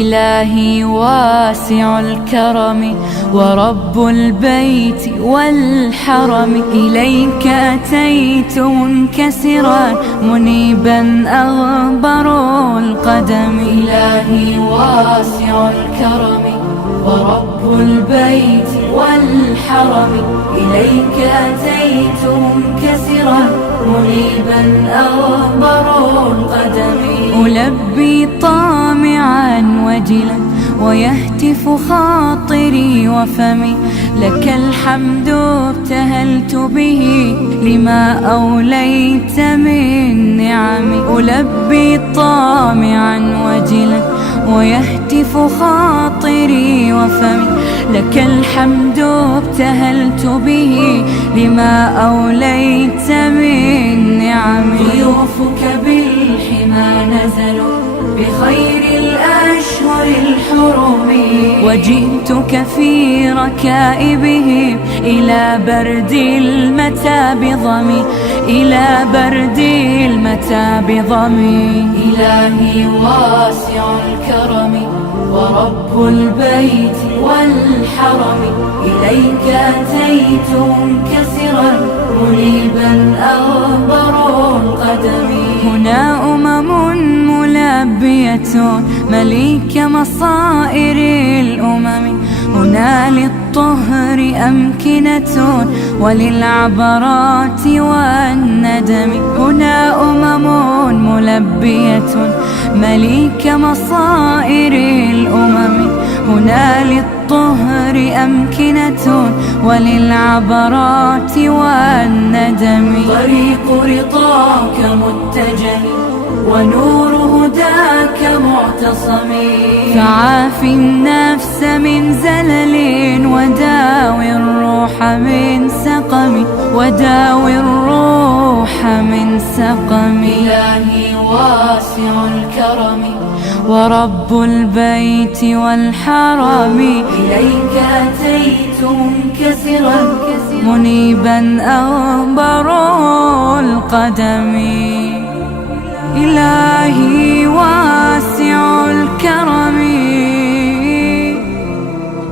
إلهي واسع الكرم ورب البيت والحرم، إليك أتيت منكسرا منيبا أغبر القدم. إلهي واسع الكرم ورب البيت والحرم، إليك أتيت منكسرا منيبا أغبر القدم. ألبي طامعا وجلا ويهتف خاطري وفمي، لك الحمد ابتهلت به لما أوليت من نعم. ألبي طامعا وجلا ويهتف خاطري وفمي، لك الحمد ابتهلت به لما أوليت من نعم. ضيوفك بالحمى نزلوا بخير الأشهر الحرم، وجئتك في ركائبهم إلى برد المتى بضمي، إلى برد المتى بضمي. إلهي واسع الكرم ورب البيت والحرم، إليك أتيت منكسرا منيبا أغبر القدم. هنا ملبية مليك مصائر الأمم، هنا للطهر أمكنة وللعبرات والندم. هنا ملبية مليك مصائر الأمم، هنا للطهر أمكنة وللعبرات والندم. طريق رضاك متجه ونور هداك معتصم، فعاف النفس من زلل وداوي الروح من سقم، وداوي الروح من سقم. إلهي واسع الكرم ورب البيت والحرم، إليك أتيت منكسرا منيبا أغبر القدم. إلهي واسع الكرم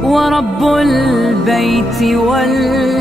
ورب البيت والحرم،